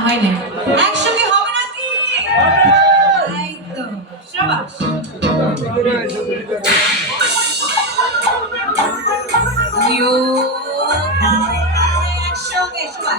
হয় নাই একসঙ্গে হবে না কি তো সাবাস একসঙ্গে সবাই।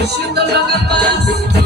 Deixando la capaz